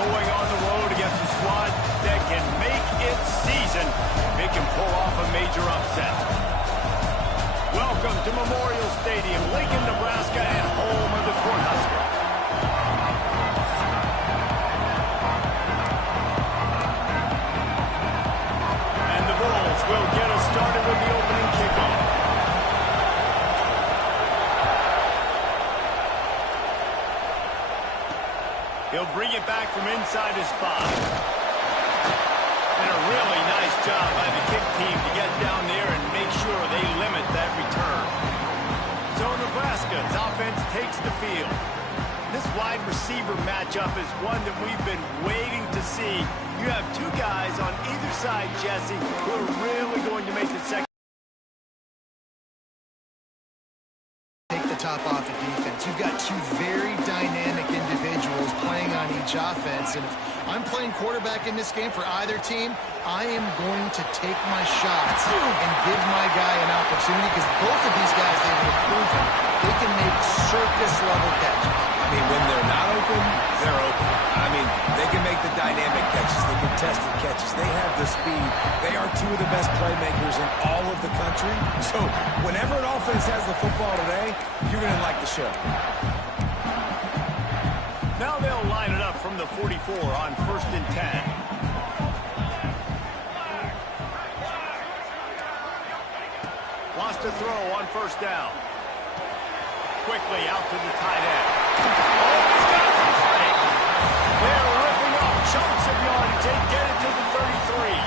going on the road against a squad that can make its season if it can pull off a major upset. Welcome to Memorial Stadium, Lincoln, Nebraska, and home of the Cornhuskers. And the Bulls will get us started with the opening kickoff. He'll bring it back from inside his spot. And a really nice job by the kick team to get down there and make sure they limit that return. So Nebraska's offense takes the field. This wide receiver matchup is one that we've been waiting to see. You have two guys on either side, Jesse, who are really going to make the second. Take the top off of defense. You've got two very dynamic individuals playing on each offense, and if I'm playing quarterback in this game for either team, I am going to take my shots and give my guy an opportunity, because both of these guys, they have proven they can make circus-level catches. I mean, when they're not open, they're open. I mean, they can make the dynamic catches, the contested catches. They have the speed. They are two of the best playmakers in all of the country. So whenever an offense has the football today, you're going to like the show. Now they'll line it up from the 44 on 1st and 10. Wants to throw on 1st down. Quickly out to the tight end. Oh, he's got some space. They're ripping off chunks of yardage. They get it to the 33.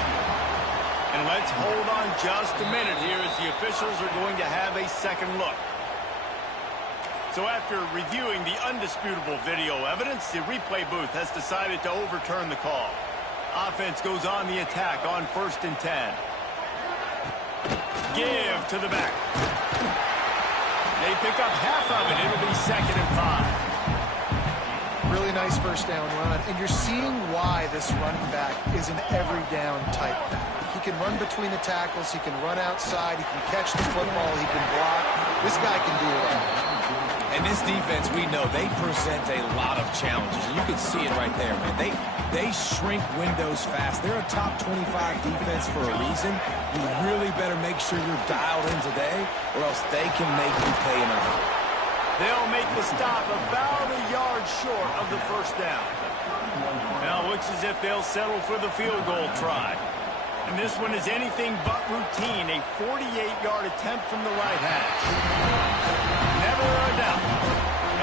And let's hold on just a minute here as the officials are going to have a second look. So after reviewing the undisputable video evidence, the replay booth has decided to overturn the call. Offense goes on the attack on 1st and 10. Give to the back. They pick up half of it. It'll be 2nd and 5. Really nice 1st down run, and you're seeing why this running back is an every down type back. He can run between the tackles, he can run outside, he can catch the football, he can block. This guy can do it all. And this defense, we know, they present a lot of challenges. And you can see it right there, man. They shrink windows fast. They're a top 25 defense for a reason. You really better make sure you're dialed in today, or else they can make you pay in a hurry. They'll make the stop about a yard short of the 1st down. Now it looks as if they'll settle for the field goal try. And this one is anything but routine, a 48-yard attempt from the right hash. Never a doubt.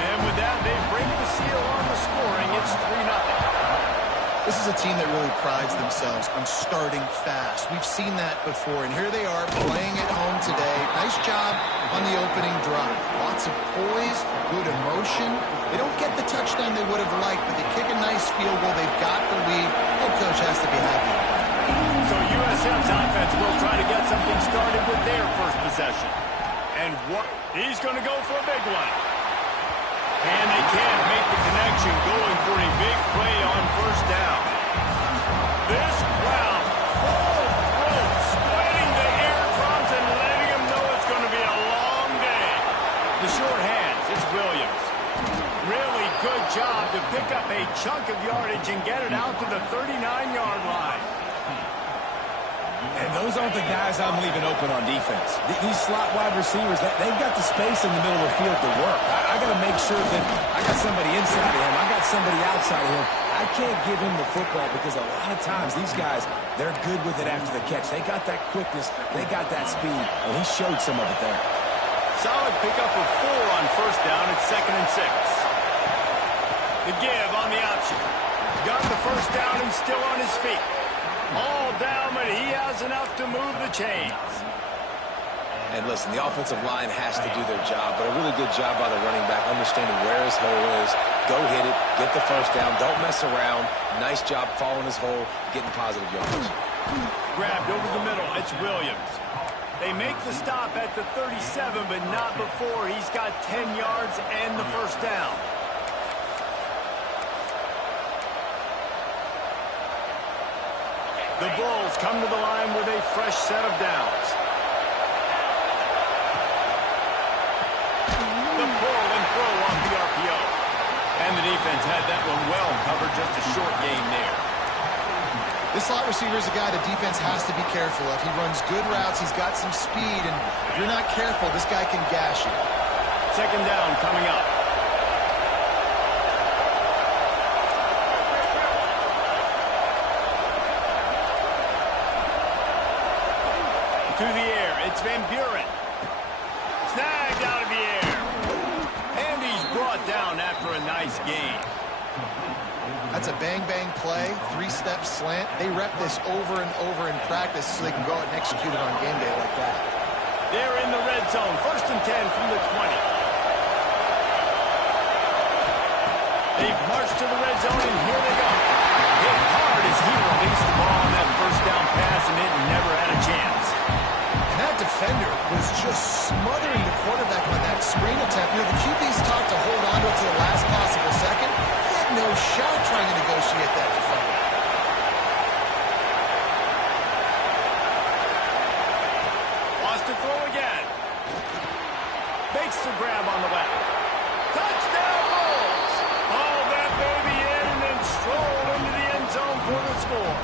And with that, they break the seal on the scoring. It's 3-0. This is a team that really prides themselves on starting fast. We've seen that before, and here they are playing at home today. Nice job on the opening drive. Lots of poise, good emotion. They don't get the touchdown they would have liked, but they kick a nice field goal. They've got the lead. Head coach has to be happy. So USF's offense will try to get something started with their first possession. And what? He's going to go for a big one. And they can't make the connection, going for a big play on 1st down. This crowd full of throat, sweating the eardrums and letting them know it's going to be a long day. The short hands, it's Williams. Really good job to pick up a chunk of yardage and get it out to the 39-yard line. And those aren't the guys I'm leaving open on defense. These slot wide receivers, they've got the space in the middle of the field to work. I got to make sure that I got somebody inside of him. I got somebody outside of him. I can't give him the football because a lot of times these guys, they're good with it after the catch. They got that quickness. They got that speed, and he showed some of it there. Solid pickup of 4 on 1st down. It's 2nd and 6. The give on the option. Got the 1st down and still on his feet. All down, but he has enough to move the chains. And listen, the offensive line has to do their job, but a really good job by the running back, understanding where his hole is. Go hit it, get the 1st down, don't mess around. Nice job following his hole, getting positive yards. Grabbed over the middle, it's Williams. They make the stop at the 37, but not before he's got 10 yards and the 1st down. The Bulls come to the line with a fresh set of downs. The pull and throw off the RPO. And the defense had that one well covered just a short gain there. This slot receiver is a guy the defense has to be careful of. He runs good routes. He's got some speed, and if you're not careful, this guy can gash you. Second down coming up. To the air, it's Van Buren. Snagged out of the air. And he's brought down after a nice gain. That's a bang-bang play, three-step slant. They rep this over and over in practice so they can go out and execute it on game day like that. They're in the red zone. 1st and 10 from the 20. They've marched to the red zone, and here they go. Hit hard as he released the ball on that 1st down pass, and it never had a chance. And that defender was just smothering the quarterback on that screen attempt. You know, the QB's taught to hold on to it to the last possible second. No shot trying to negotiate that defender. Wants to throw again. Makes the grab on the left. Touchdown Bulls! Haul that baby in and then stroll into the end zone for the score.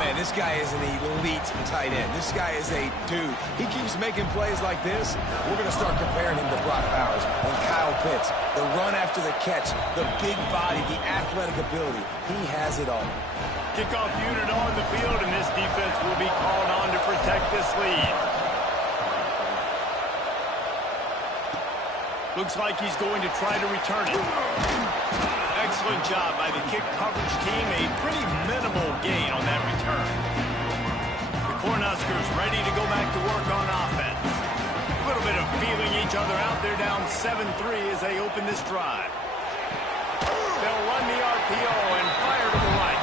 Man, this guy is an elite tight end. This guy is a dude. He keeps making plays like this. We're going to start comparing him to Brock Bowers and Kyle Pitts. The run after the catch, the big body, the athletic ability. He has it all. Kickoff unit on the field, and this defense will be called on to protect this lead. Looks like he's going to try to return it. Excellent job by the kick coverage team. A pretty minimal gain on that return. The Cornhuskers ready to go back to work on offense. A little bit of feeling each other out. They're down 7-3 as they open this drive. They'll run the RPO and fire to the right.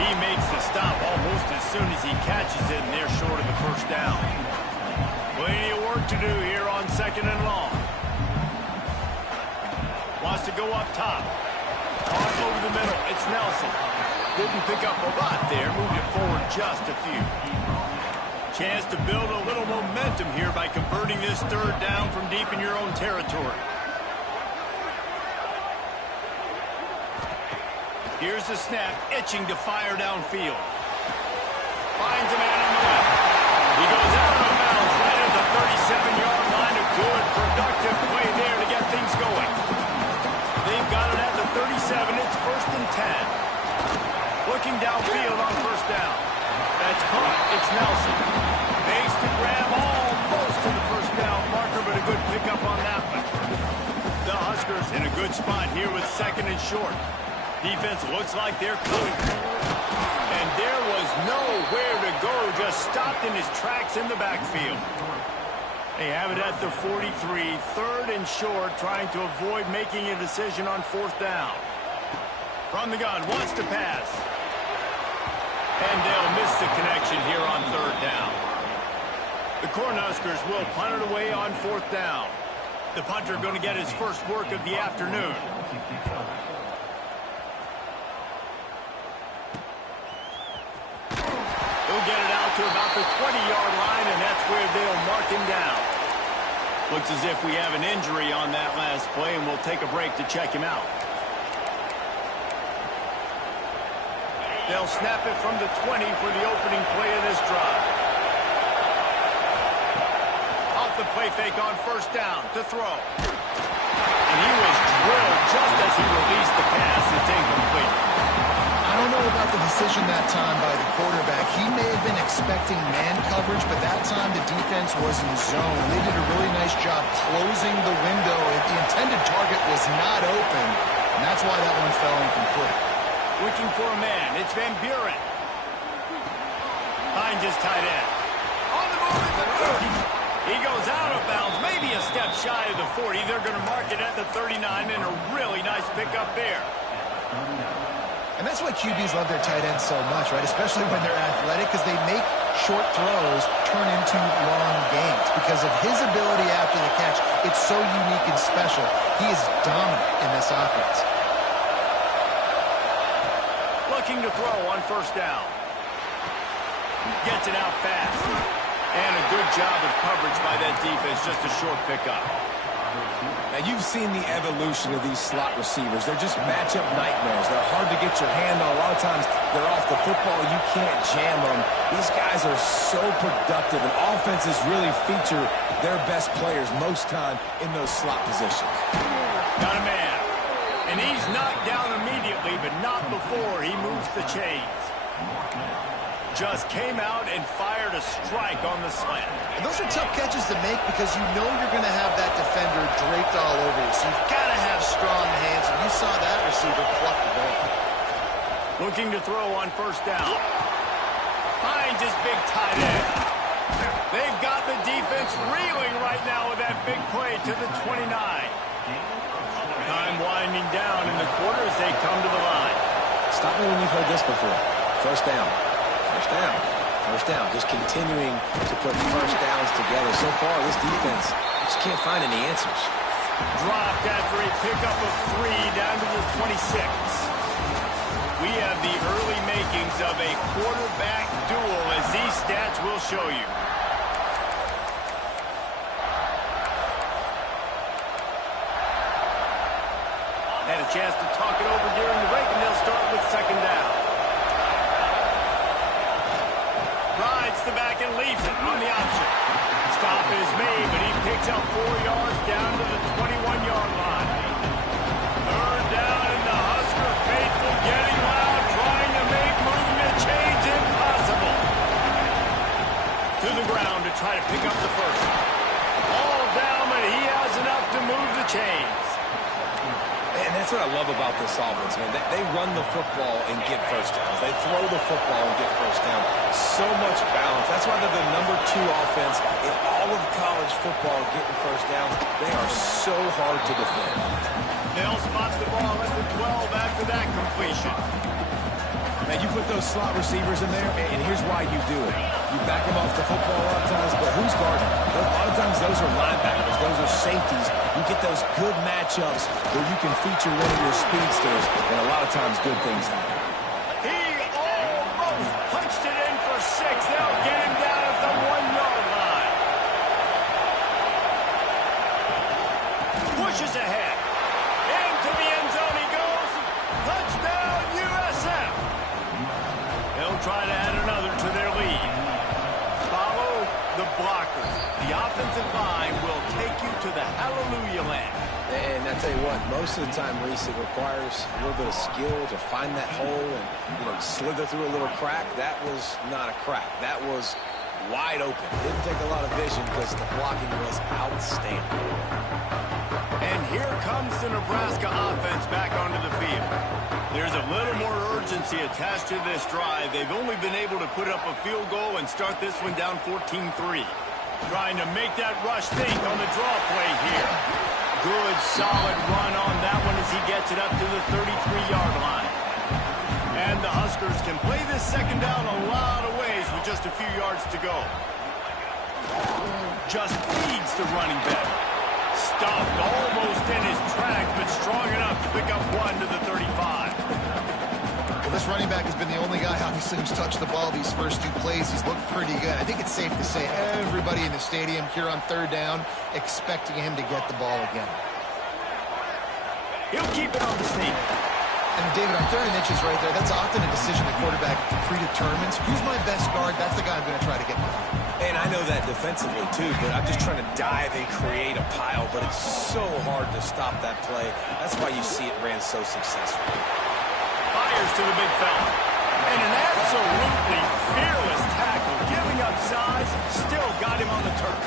He makes the stop almost as soon as he catches it, and they're short of the 1st down. Plenty of work to do here on 2nd and long. Wants to go up top. Toss over the middle. It's Nelson. Didn't pick up a lot there. Moved it forward just a few. Chance to build a little momentum here by converting this 3rd down from deep in your own territory. Here's the snap. Itching to fire downfield. Finds a man on the left. He goes out of bounds right at the 37-yard line. A good, productive play there to get things going. They've got it at the 37. It's 1st and 10. Looking downfield on 1st down. That's caught. It's Nelson. Makes the grab almost to the 1st down marker, but a good pickup on that one. The Huskers in a good spot here with 2nd and short. Defense looks like they're coming. And there was nowhere to go. Just stopped in his tracks in the backfield. They have it at the 43, 3rd and short, trying to avoid making a decision on 4th down. From the gun, wants to pass. And they'll miss the connection here on 3rd down. The Cornhuskers will punt it away on 4th down. The punter going to get his first work of the afternoon. He'll get it out to about the 20-yard line, and that's where they'll mark him down. Looks as if we have an injury on that last play, and we'll take a break to check him out. They'll snap it from the 20 for the opening play of this drive. Off the play fake on 1st down to throw. And he was drilled just as he released the pass. It's incomplete. I don't know about the decision that time by the quarterback. He may have been expecting man coverage, but that time the defense was in zone. They did a really nice job closing the window. The intended target was not open, and that's why that one fell incomplete. Looking for a man. It's Van Buren. Finds his tight end. On the move. He goes out of bounds, maybe a step shy of the 40. They're going to mark it at the 39, and a really nice pickup there. And that's why QBs love their tight ends so much, right? Especially when they're athletic, because they make short throws turn into long gains. Because of his ability after the catch, it's so unique and special. He is dominant in this offense. Looking to throw on 1st down. Gets it out fast. And a good job of coverage by that defense. Just a short pickup. Now, you've seen the evolution of these slot receivers. They're just matchup nightmares. They're hard to get your hand on. A lot of times, they're off the football. You can't jam them. These guys are so productive, and offenses really feature their best players most time in those slot positions. Got a man. And he's knocked down immediately, but not before he moves the chains. Just came out and fired a strike on the slant. And those are tough catches to make because you know you're going to have that defender draped all over you. So you've got to have strong hands, and you saw that receiver pluck the ball. Looking to throw on first down. Finds his big tight end. They've got the defense reeling right now with that big play to the 29. Time winding down in the quarter as they come to the line. Stop me when you've heard this before. First down. First down. First down. Just continuing to put first downs together. So far, this defense just can't find any answers. Dropped after a pickup of 3 down to the 26. We have the early makings of a quarterback duel, as these stats will show you. Had a chance to talk it over during the break, and they'll start with second down. Rides the back and leaves it on the option. Stop is made, but he picks up 4 yards down to the 21-yard line. Third down, and the Husker faithful getting loud, trying to make movement change impossible. To the ground to try to pick up the first. All down, but he has enough to move the chains. And that's what I love about this offense, man. They run the football and get first downs. They throw the football and get first down. So much balance. That's why they're the #2 offense in all of college football getting first downs. They are so hard to defend. They'll spot the ball at the 12 after that completion. Now, you put those slot receivers in there, and here's why you do it. You back them off the football a lot of times, but who's guarding? A lot of times those are linebackers. Those are safeties. You get those good matchups where you can feature one of your speedsters, and a lot of times good things happen. He almost punched it in for 6. They'll get him down at the 1-yard line. Pushes ahead. Into the end zone he goes. Touchdown, USF. They'll try to add another to their lead. Follow the blockers. The offensive line will take you to the hallelujah land. And I tell you what, most of the time, Reese, it requires a little bit of skill to find that hole and, slither through a little crack. That was not a crack. That was wide open. Didn't take a lot of vision because the blocking was outstanding. And here comes the Nebraska offense back onto the field. There's a little more urgency attached to this drive. They've only been able to put up a field goal and start this one down 14-3. Trying to make that rush think on the draw play here. Good, solid run on that one as he gets it up to the 33-yard line. And the Huskers can play this second down a lot of ways with just a few yards to go. Just feeds the running back. Stuffed almost in his tracks, but strong enough to pick up 1 to the 35. Well, this running back has been the only guy, obviously, who's touched the ball these first 2 plays. He's looked pretty good. I think it's safe to say everybody in the stadium here on third down expecting him to get the ball again. He'll keep it on the sneak. And, David, on 3rd and inches right there, that's often a decision the quarterback predetermines. Who's my best guard? That's the guy I'm going to try to get behind. And I know that defensively, too, but I'm just trying to dive and create a pile, but it's so hard to stop that play. That's why you see it ran so successfully. Fires to the big fella. And an absolutely fearless tackle, giving up size, still got him on the turf.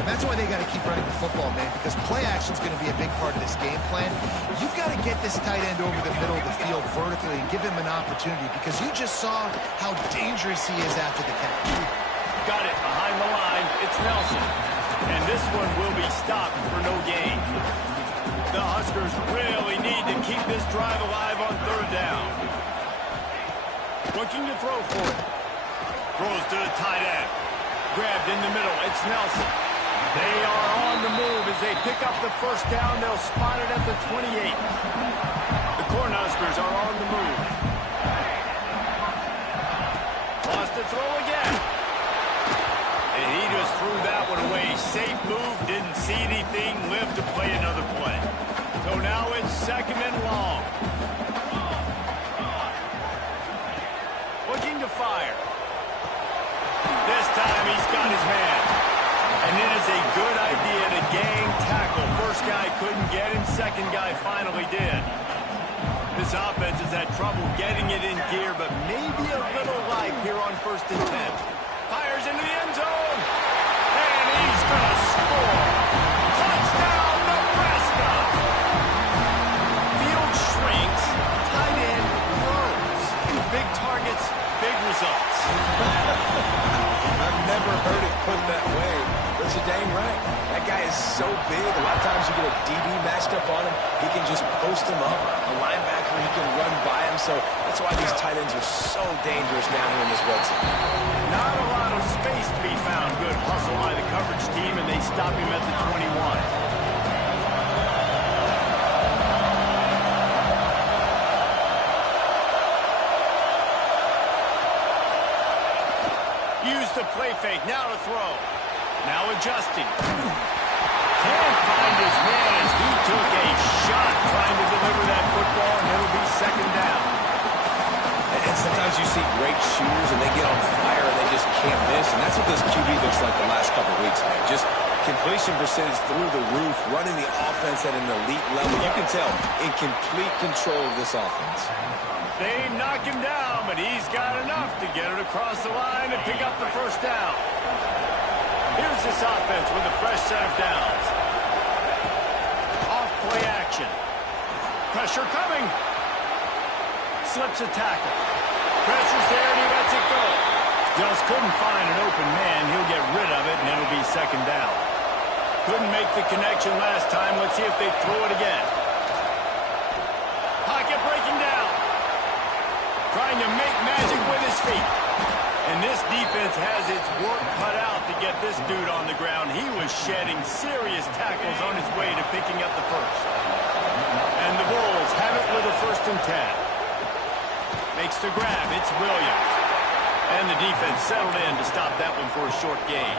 And that's why they got to keep running the football, man, because play action is going to be a big part of this game plan. You've got to get this tight end over the middle of the field vertically and give him an opportunity because you just saw how dangerous he is after the catch. Got it behind the line. It's Nelson. And this one will be stopped for no gain. The Huskers really need to keep this drive alive on 3rd down. Looking to throw for it. Throws to the tight end. Grabbed in the middle. It's Nelson. They are on the move as they pick up the first down. They'll spot it at the 28. The Cornhuskers are on the move. Lost the throw again. And he just threw that one away. Safe move, didn't see anything, lived to play another play. So now it's 2nd and long. Looking to fire. This time he's got his man. And it is a good idea to gang tackle. First guy couldn't get him, second guy finally did. This offense has had trouble getting it in gear, but maybe a little life here on 1st and 10. Fires into the end zone. And he's going to score. Touchdown, Nebraska. Field shrinks. Tight end grows. Big targets, big results. I've never heard it put that way. But you're dang right. That guy is so big. A lot of times you get a DB matched up on him. He can just post him up. A linebacker, he can run by him. So that's why these tight ends are so dangerous down here in this red zone. Not a lot of space to be found. Good hustle by the coverage team, and they stop him at the 21. Use the play fake. Now to throw. Now adjusting. Can't find his man as he took a shot trying to deliver that football, and it'll be 2nd down. And sometimes you see great shooters, and they get on fire, and they just can't miss. And that's what this QB looks like the last couple of weeks, man. Just completion percentage through the roof, running the offense at an elite level. You can tell, in complete control of this offense. They knock him down, but he's got enough to get it across the line and pick up the 1st down. Here's this offense with a fresh set of downs. Off play action. Pressure coming. Slips a tackle. Pressure's there and he lets it go. Just couldn't find an open man. He'll get rid of it and it'll be 2nd down. Couldn't make the connection last time. Let's see if they throw it again. Pocket breaking down. Trying to make magic with his feet. And this defense has its work cut out to get this dude on the ground. He was shedding serious tackles on his way to picking up the 1st. And the Bulls have it with a 1st and 10. Makes the grab. It's Williams. And the defense settled in to stop that one for a short gain.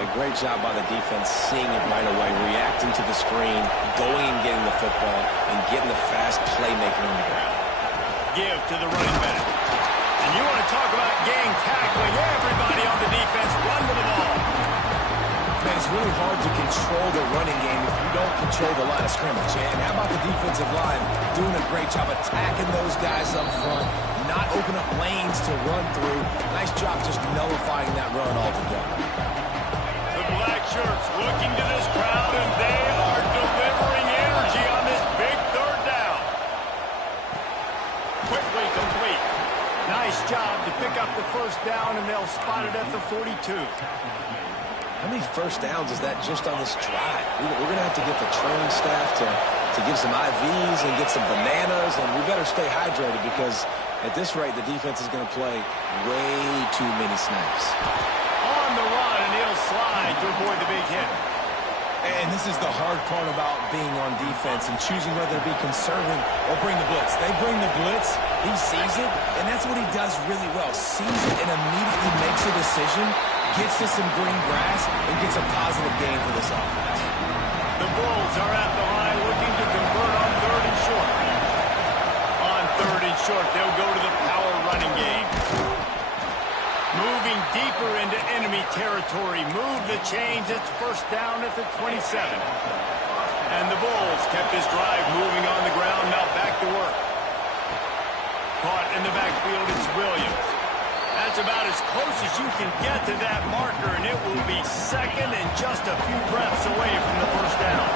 A great job by the defense seeing it right away, reacting to the screen, going and getting the football, and getting the fast playmaker on the ground. Give to the running back. And you want to talk about gang tackling. Everybody on the defense run to the ball. Man, it's really hard to control the running game if you don't control the line of scrimmage. And how about the defensive line doing a great job attacking those guys up front, not open up lanes to run through. Nice job just nullifying that run altogether. The black shirts looking to this crowd, and they are delivering energy on this big 3rd down. Quickly complete. Nice job to pick up the 1st down, and they'll spot it at the 42. How many 1st downs is that just on this drive? We're going to have to get the training staff to give some IVs and get some bananas, and we better stay hydrated because at this rate, the defense is going to play way too many snaps. On the run, and he'll slide to avoid the big hit. And this is the hard part about being on defense and choosing whether to be conservative or bring the blitz. They bring the blitz, he sees it, and that's what he does really well. Sees it and immediately makes a decision, gets to some green grass, and gets a positive gain for this offense. The Bulls are at the line looking to convert on 3rd and short. On 3rd and short, they'll go to the power running game. Moving deeper into enemy territory. Move the chains. It's 1st down at the 27. And the Bulls kept this drive moving on the ground. Now back to work. Caught in the backfield, it's Williams. That's about as close as you can get to that marker, and it will be 2nd and just a few breaths away from the 1st down.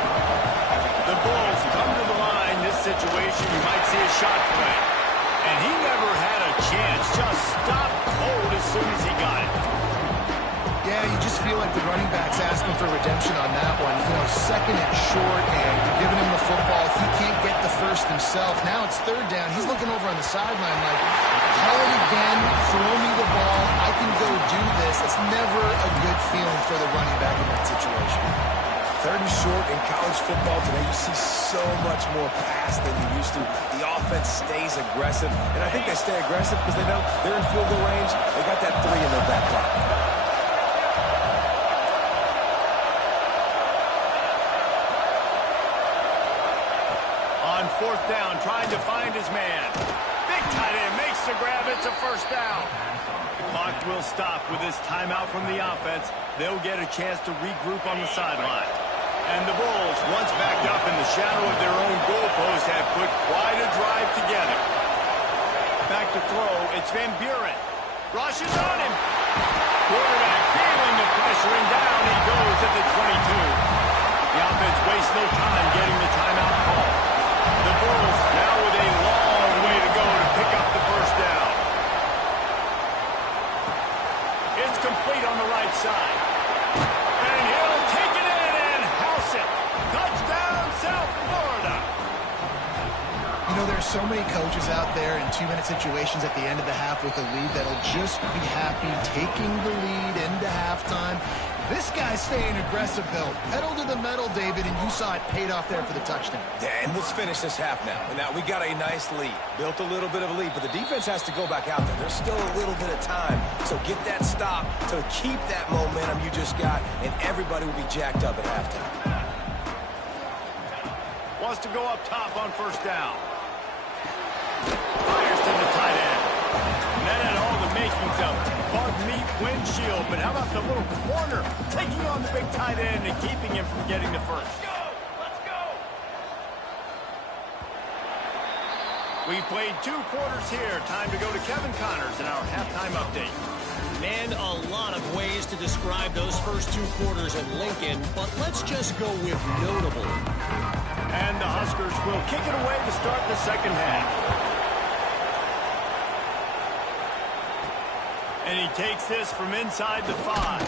The Bulls come to the line. This situation, you might see a shot play. And he never had a chance. Just stopped cold as soon as he got it. Yeah, you just feel like the running back's asking for redemption on that one. You know, 2nd and short, and you're giving him the football. He can't get the 1st himself. Now it's 3rd down. He's looking over on the sideline like, call it again, throw me the ball. I can go do this. It's never a good feeling for the running back in that situation. 3rd and short in college football today, you see so much more pass than you used to. The offense stays aggressive, and I think they stay aggressive because they know they're in field goal range. They got that 3 in their back pocket. fourth down, trying to find his man. Big tight end makes the grab. It's a first down. The clock will stop with this timeout from the offense. They'll get a chance to regroup on the sideline. And the Bulls, once backed up in the shadow of their own goalpost, have put quite a drive together. Back to throw. It's Van Buren. Rushes on him. Quarterback feeling the pressure, and down he goes at the 22. The offense wastes no time getting the timeout call. The Bulls now with a long way to go to pick up the first down. It's complete on the right side. And he'll take it in and house it. Touchdown, South Florida. You know, there's so many coaches out there in 2-minute situations at the end of the half with a lead that'll just be happy taking the lead into halftime. This guy's staying aggressive, though. Pedal to the metal, David, and you saw it paid off there for the touchdown. Yeah, and let's finish this half now. Now, we got a nice lead. Built a little bit of a lead, but the defense has to go back out there. There's still a little bit of time. So get that stop to keep that momentum you just got, and everybody will be jacked up at halftime. Wants to go up top on first down. Fires to the tight end. And that had all the makings of bug meat windshield. But how about the little corner taking on the big tight end and keeping him from getting the first? Let's go! We've played 2 quarters here. Time to go to Kevin Connors in our halftime update. Man, a lot of ways to describe those first 2 quarters in Lincoln, but let's just go with notable. And the Huskers will kick it away to start the second half. And he takes this from inside the 5.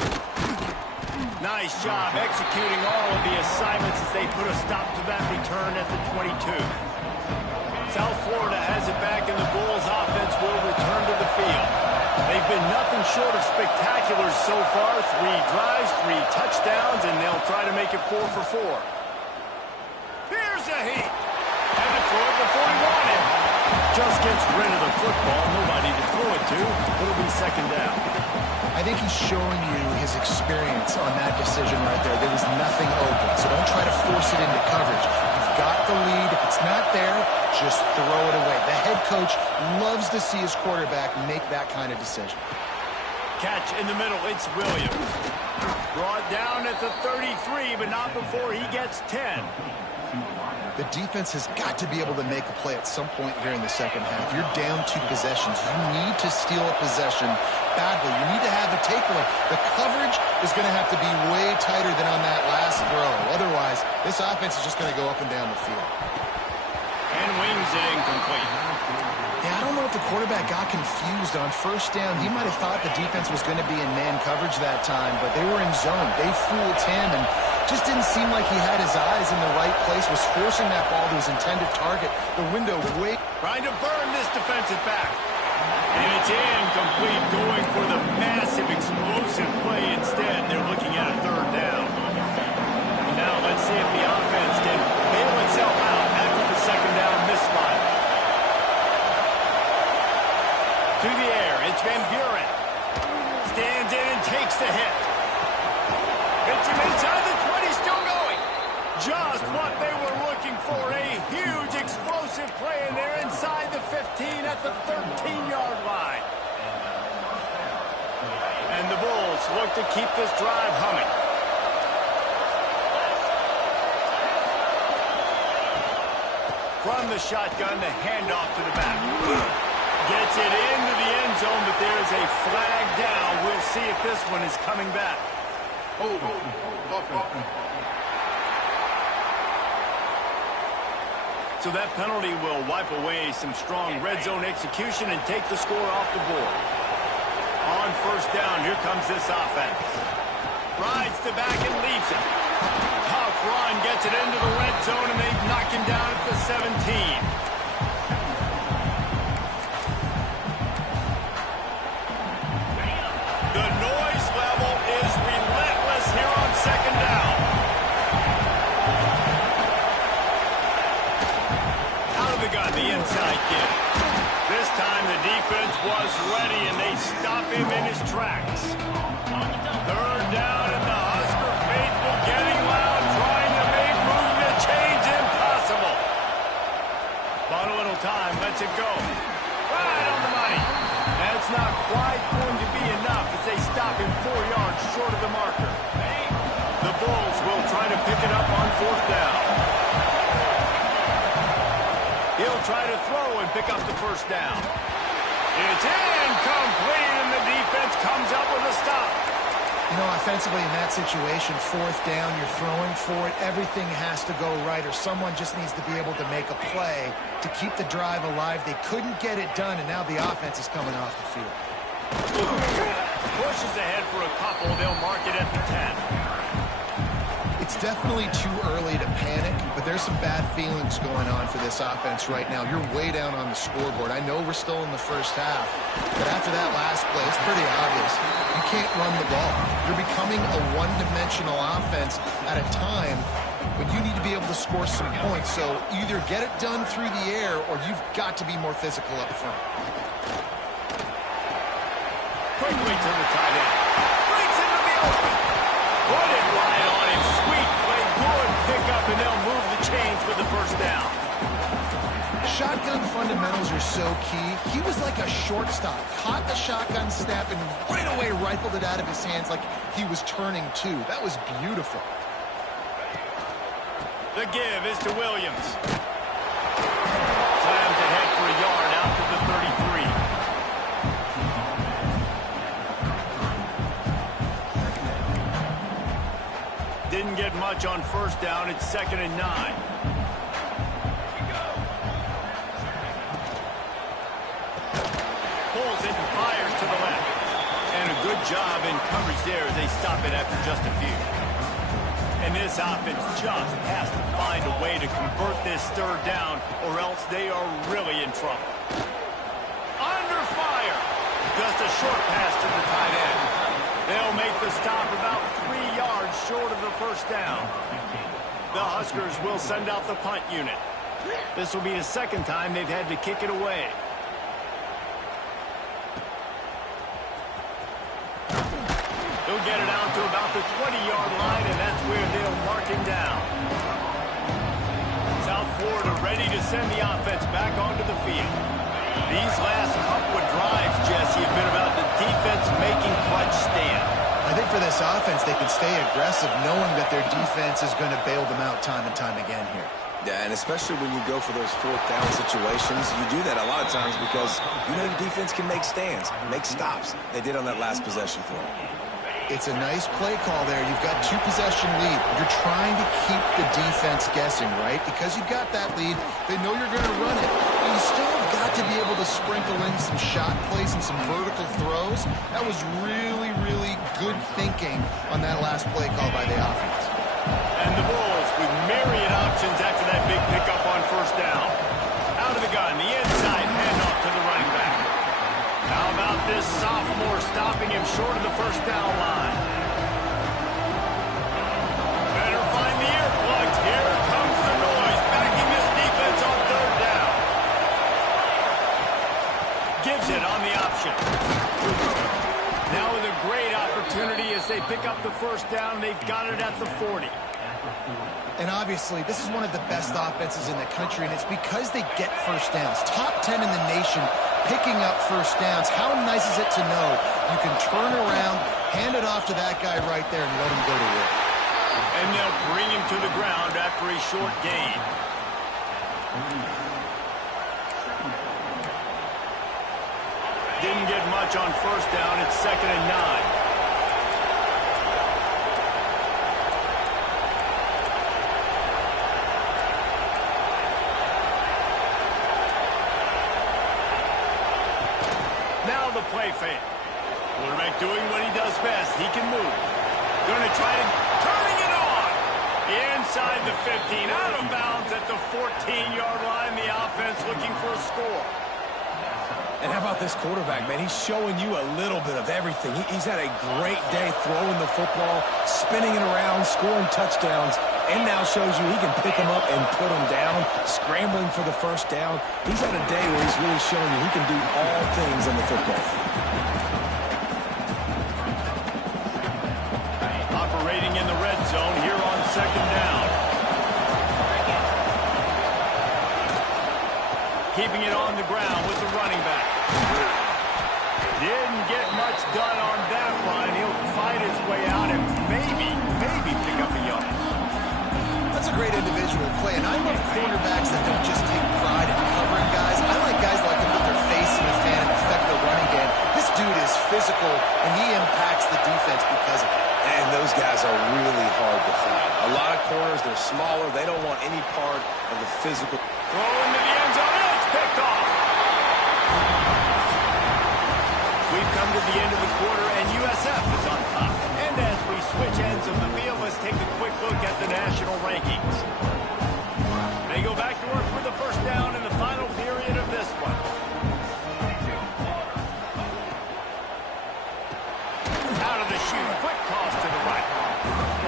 Nice job executing all of the assignments as they put a stop to that return at the 22. South Florida has it back, and the Bulls offense will return to the field. They've been nothing short of spectacular so far. 3 drives, 3 touchdowns, and they'll try to make it 4 for 4. Here's a heat. Had to throw it before he wanted. Just gets rid of the football. Nobody to throw it to. It'll be second down. I think he's showing you his experience on that decision right there. There was nothing open, so don't try to force it into coverage. You've got the lead. If it's not there, just throw it away. The head coach loves to see his quarterback make that kind of decision. Catch in the middle. It's Williams. Brought down at the 33, but not before he gets 10. The defense has got to be able to make a play at some point here in the second half. You're down 2 possessions. You need to steal a possession badly. You need to have a takeaway. The coverage is going to have to be way tighter than on that last throw. Otherwise, this offense is just going to go up and down the field. And wings it incomplete. Yeah, I don't know if the quarterback got confused on first down. He might have thought the defense was going to be in man coverage that time, but they were in zone. They fooled him and just didn't seem like he had his eyes in the right place, was forcing that ball to his intended target. The window way. Trying to burn this defensive back. And it's incomplete, going for the massive explosive play instead. They're looking at a third down. Now let's see if the offense can bail itself out after the second down misfire. To the air, it's Van Buren. Stands in and takes the hit. Hits him inside the 20, still going. Just what they were looking for, a huge explosive play, and they're inside the 15 at the 13-yard line. And the Bulls look to keep this drive humming. From the shotgun, the handoff to the back. Gets it into the end zone, but there is a flag down. We'll see if this one is coming back. So that penalty will wipe away some strong red zone execution and take the score off the board. On first down, here comes this offense. Rides the back and leaves it. Tough run, gets it into the red zone, and they knock him down at the 17. Second down. Out of the gun, the inside kick. This time the defense was ready, and they stop him in his tracks. Third down, and the Husker faithful getting loud, trying to make movement change impossible. pick up the first down. It's incomplete, and the defense comes up with a stop. You know, offensively in that situation, fourth down, you're throwing for it. Everything has to go right, or someone just needs to be able to make a play to keep the drive alive. They couldn't get it done, and now the offense is coming off the field. Pushes ahead for a couple. They'll mark it at the 10. It's definitely too early to panic, but there's some bad feelings going on for this offense right now. You're way down on the scoreboard. I know we're still in the first half, but after that last play, it's pretty obvious. You can't run the ball. You're becoming a one-dimensional offense at a time when you need to be able to score some points. So either get it done through the air or you've got to be more physical up front. Quickly to the tight end. Breaks into the open. Put it right on him. Sweet play. Good pickup, and they'll move the chains for the first down. Shotgun fundamentals are so key. He was like a shortstop. Caught the shotgun snap and right away rifled it out of his hands like he was turning two. That was beautiful. The give is to Williams. Slams ahead for a yard out to the 33. Didn't get much on first down. It's 2nd and 9. Pulls it and fires to the left. And a good job in coverage there as they stop it after just a few. And this offense just has to find a way to convert this third down, or else they are really in trouble. Under fire. Just a short pass to the tight end. They'll make the stop about 3 yards short of the first down. The Huskers will send out the punt unit. This will be the second time they've had to kick it away. They'll get it out to about the 20-yard line, and that's where they'll mark him down. South Florida ready to send the offense back onto the field. These last couple of drives, Jesse, have been about the defense making clutch stand. I think for this offense, they can stay aggressive knowing that their defense is going to bail them out time and time again here. Yeah, and especially when you go for those fourth down situations, you do that a lot of times because you know your defense can make stands, make stops. They did on that last possession for them. It's a nice play call there. You've got 2-possession lead. You're trying to keep the defense guessing, right? Because you've got that lead, they know you're going to run it. But you still have got to be able to sprinkle in some shot plays and some vertical throws. That was really, really good thinking on that last play call by the offense. And the Bulls with myriad options after that big pickup on first down. Out of the gun, the inside handoff to the running back. How about this sophomore stopping him short of the first down line? Better find the earplugs. Here comes the noise, backing this defense on third down. Gives it on the option. Now with a great opportunity as they pick up the first down. They've got it at the 40. And obviously, this is one of the best offenses in the country, and it's because they get first downs. Top 10 in the nation picking up first downs. How nice is it to know you can turn around, hand it off to that guy right there, and let him go to work. And they'll bring him to the ground after a short gain. Didn't get much on first down. It's 2nd and 9. Now the play fake. Quarterback doing what he does best. He can move. Going to try to turning it on. Inside the 15. Out of bounds at the 14-yard line. The offense looking for a score. And how about this quarterback, man? He's showing you a little bit of everything. He's had a great day throwing the football, spinning it around, scoring touchdowns, and now shows you he can pick them up and put them down, scrambling for the first down. He's had a day where he's really showing you he can do all things on the football field. Operating in the red zone here on 2nd down. Keeping it on the ground with the running back. Didn't get much done on that run. He'll fight his way out and maybe pick up a yard. That's a great individual play, and I love cornerbacks that don't just take pride in covering guys. I like guys dude is physical, and he impacts the defense because of it. And those guys are really hard to find. A lot of corners, they're smaller. They don't want any part of the physical. Throw into the end zone. It's picked off. We've come to the end of the quarter, and USF is on top. And as we switch ends of the field, let's take a quick look at the national rankings. They go back to work with the first down in the final period of this one. Out of the chute, quick toss to the right.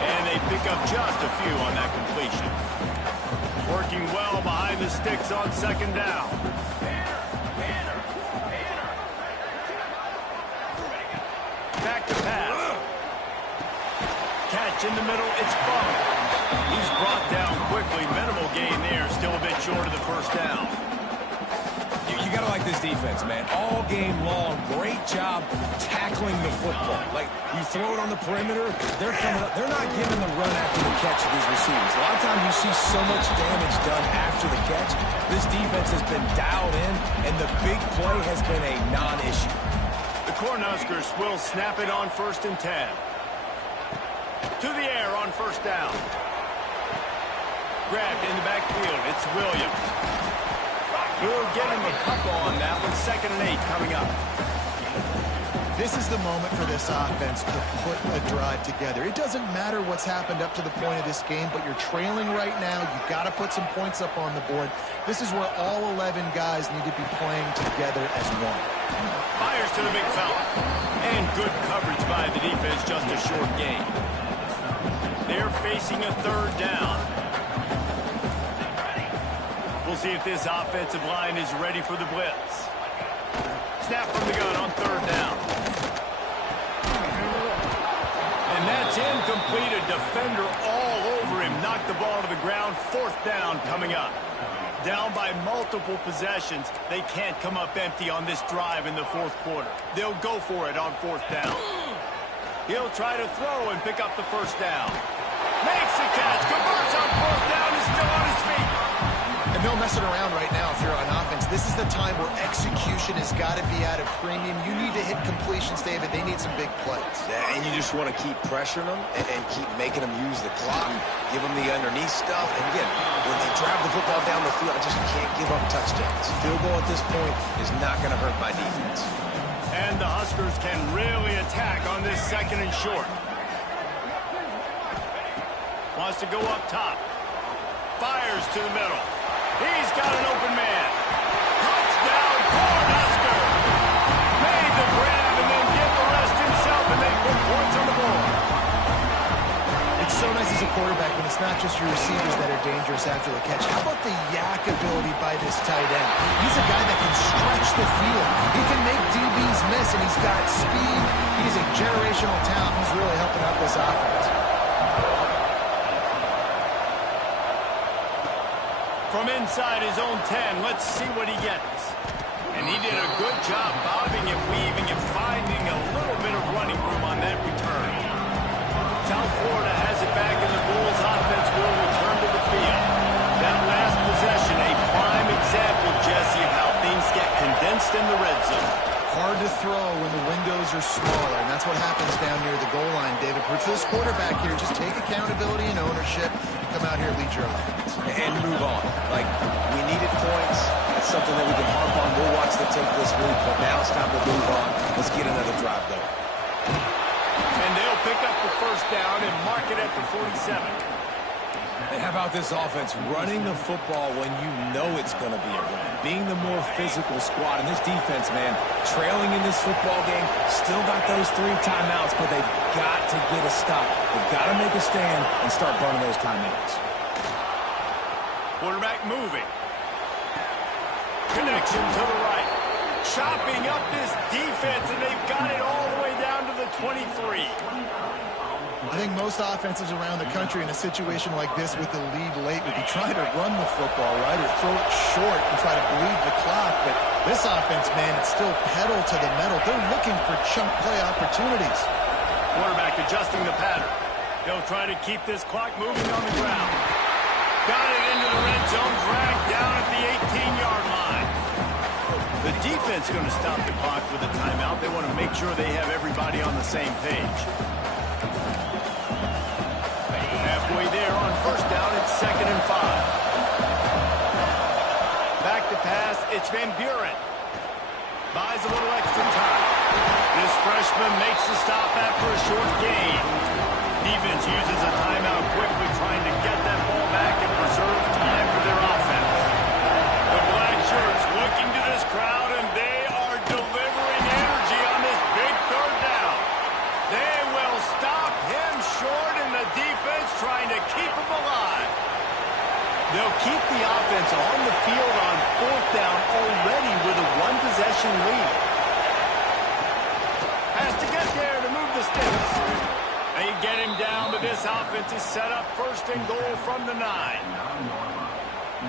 And they pick up just a few on that completion. Working well behind the sticks on second down. Back to pass. Catch in the middle, it's fumbled. He's brought down quickly. Minimal gain there, still a bit short of the first down. You got to like this defense, man. All game long, great job tackling the football. Like, you throw it on the perimeter, they're coming up. They're not giving the run after the catch to these receivers. A lot of times you see so much damage done after the catch. This defense has been dialed in, and the big play has been a non-issue. The Cornhuskers will snap it on 1st and 10. To the air on first down. Grabbed in the backfield. It's Williams. We'll get him a couple on that one. 2nd and 8 coming up. This is the moment for this offense to put a drive together. It doesn't matter what's happened up to the point of this game, but you're trailing right now. You've got to put some points up on the board. This is where all 11 guys need to be playing together as one. Fires to the big fella. And good coverage by the defense, just a short gain. They're facing a 3rd down. We'll see if this offensive line is ready for the blitz. Snap from the gun on 3rd down. And that's incomplete. A defender all over him. Knocked the ball to the ground. 4th down coming up. Down by multiple possessions. They can't come up empty on this drive in the 4th quarter. They'll go for it on 4th down. He'll try to throw and pick up the 1st down. Makes the catch. Converts on 4th down. Is still on his feet. And no messing around right now if you're on offense. This is the time where execution has got to be at a premium. You need to hit completions, David. They need some big plays. Yeah, and you just want to keep pressuring them and keep making them use the clock, give them the underneath stuff. And again, when they drive the football down the field, I just can't give up touchdowns. Field goal at this point is not going to hurt my defense. And the Huskers can really attack on this 2nd and short. Wants to go up top. Fires to the middle. He's got an open man. Touchdown, Cornhusker. Made the grab and then did the rest himself, and they put points on the board. It's so nice as a quarterback when it's not just your receivers that are dangerous after the catch. How about the yak ability by this tight end? He's a guy that can stretch the field. He can make DBs miss, and he's got speed. He's a generational talent. He's really helping out this offense. From inside his own 10, let's see what he gets. And he did a good job bobbing and weaving and finding a little bit of running room on that return. South Florida has it back, and the Bulls offense will return to the field. That last possession, a prime example, Jesse, of how things get condensed in the red zone. Hard to throw when the windows are smaller, and that's what happens down near the goal line, David. For this quarterback here, just take accountability and ownership. Come out here, lead your offense. And move on. Like, we needed points. That's something that we can harp on. We'll watch the tape this week, but now it's time to move on. Let's get another drive going. And they'll pick up the 1st down and mark it at the 47. And how about this offense running the football when you know it's going to be a run? Being the more physical squad. And this defense, man, trailing in this football game, still got those 3 timeouts, but they've got to get a stop. They've got to make a stand and start burning those timeouts. Quarterback moving. Connection to the right. Chopping up this defense, and they've got it all the way down to the 23. I think most offenses around the country in a situation like this with the lead late would be trying to run the football, right, or throw it short and try to bleed the clock. But this offense, man, it's still pedal to the metal. They're looking for chunk play opportunities. Quarterback adjusting the pattern. He'll try to keep this clock moving on the ground. Got it into the red zone, dragged down at the 18-yard line. The defense defense going to stop the clock with a timeout. They want to make sure they have everybody on the same page. Halfway there on first down, it's 2nd and 5. Back to pass, it's Van Buren. Buys a little extra time. This freshman makes the stop after a short gain. Defense uses a timeout quickly, trying to get that ball back and preserve time for their offense. The black shirts looking to this crowd, and they are delivering energy on this big 3rd down. They will stop him short, and the defense trying to keep him alive. They'll keep the offense on the field on 4th down already with a 1-possession lead. Has to get there to move the sticks. They get him down, but this offense is set up 1st and goal from the 9.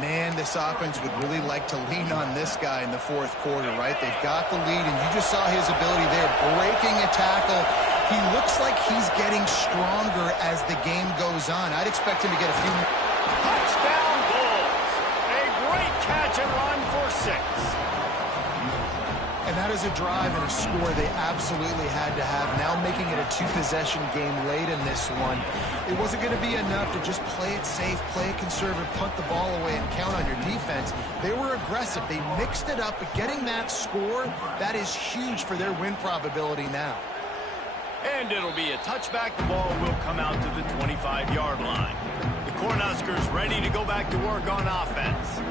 Man, this offense would really like to lean on this guy in the 4th quarter, right? They've got the lead, and you just saw his ability there, breaking a tackle. He looks like he's getting stronger as the game goes on. I'd expect him to get a few more. Touchdown Bulls. A great catch and run for 6. And that is a drive and a score they absolutely had to have. Now making it a 2-possession game late in this one. It wasn't going to be enough to just play it safe, play it conservative, punt the ball away, and count on your defense. They were aggressive. They mixed it up, but getting that score, that is huge for their win probability now. And it'll be a touchback. The ball will come out to the 25-yard line. The Cornhuskers ready to go back to work on offense.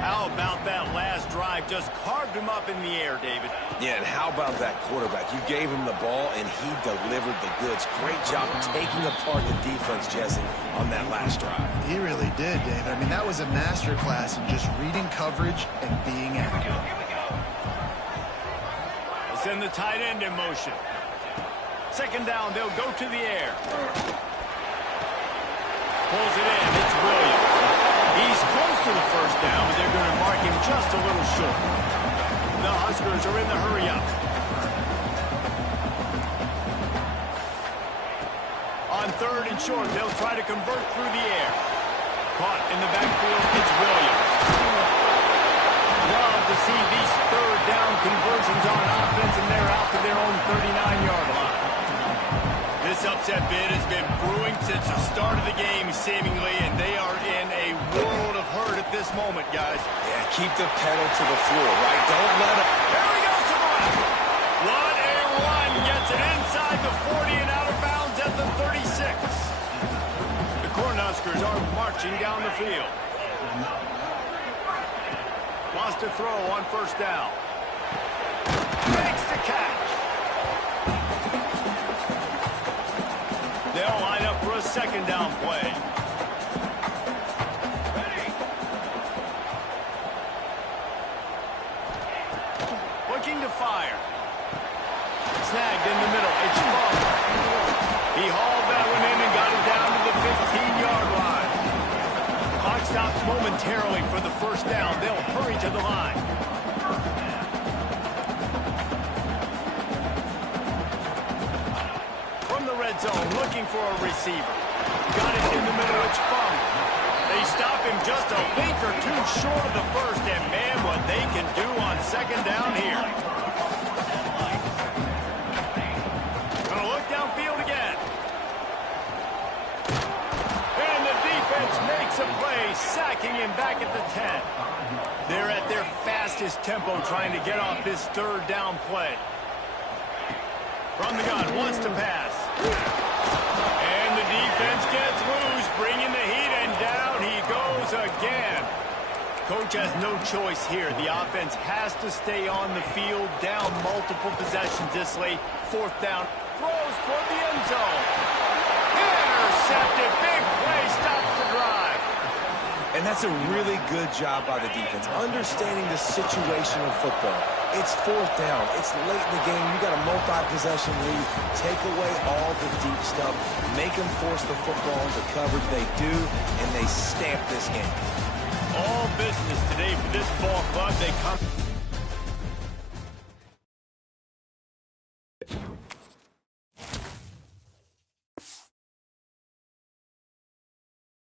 How about that last drive? Just carved him up in the air, David. Yeah, and how about that quarterback? You gave him the ball, and he delivered the goods. Great job taking apart the defense, Jesse, on that last drive. He really did, David. I mean, that was a masterclass in just reading coverage and being accurate. They'll send the tight end in motion. 2nd down, they'll go to the air. Pulls it in, it's Williams. He's close to the 1st down, but they're going to mark him just a little short. The Huskers are in the hurry-up. On 3rd and short, they'll try to convert through the air. Caught in the backfield, it's Williams. Love to see these 3rd down conversions on offense, and they're out to their own 39-yard line. This upset bid has been brewing since the start of the game, seemingly, and they are in a world of hurt at this moment, guys. Yeah, keep the pedal to the floor, right? Don't let him. There he goes to the left. What a run. Gets it inside the 40 and out of bounds at the 36. The Cornhuskers are marching down the field. Wants to throw on 1st down. Makes the catch. They'll line up for a 2nd down play. Looking to fire. Snagged in the middle. It's Funk. He hauled that one in and got it down to the 15-yard line. Clock stops momentarily for the 1st down. They'll hurry to the line. Red zone, looking for a receiver. Got it in the middle, it's Funk. They stop him just a link or two short of the 1st, and man, what they can do on 2nd down here. Gonna look downfield again. And the defense makes a play, sacking him back at the 10. They're at their fastest tempo trying to get off this 3rd down play. From the gun, wants to pass. And the defense gets loose, bringing the heat, and down he goes again. Coach has no choice here. The offense has to stay on the field, down multiple possessions this late. 4th down, throws for the end zone. Intercepted, big play, stops the drive. And that's a really good job by the defense, understanding the situation of football. It's 4th down. It's late in the game. You got a multi-possession lead. Take away all the deep stuff. Make them force the football into coverage. They do, and they stamp this game. All business today for this ball club. They come...